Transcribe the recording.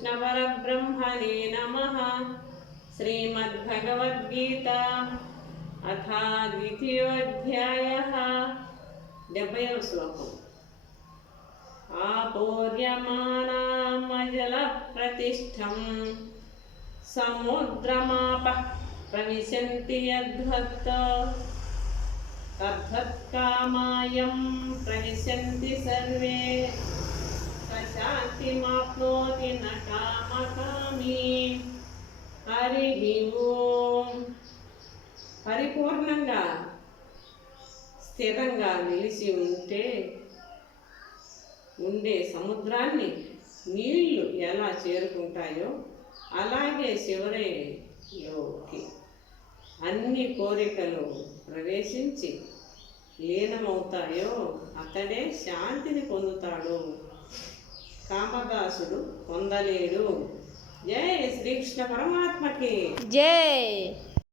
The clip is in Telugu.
श्रीकृष्णपरब्रह्मणे नमः। श्रीमद्भगवद्गीता अथ द्वितीयोऽध्यायः 70వ శ్లోకం। आपूर्यमानामजलप्रतिष्ठं समुद्रमापः प्रविशन्ति यद्वत् तद्वत्कामायं प्रविशन्ति सर्वे स शान्तिमाप्नोति न कामकामी। हरिः ओम्। పరిపూర్ణంగా స్థిరంగా నిలిచి ఉండే సముద్రాన్ని నీళ్లు ఎలా చేరుకుంటాయో అలాగే చివరిలోకి అన్ని కోరికలు ప్రవేశించి లీనమవుతాయో అతడే శాంతిని పొందుతాడు, కామదాసుడు పొందలేడు। జై శ్రీకృష్ణ పరమాత్మకి జై।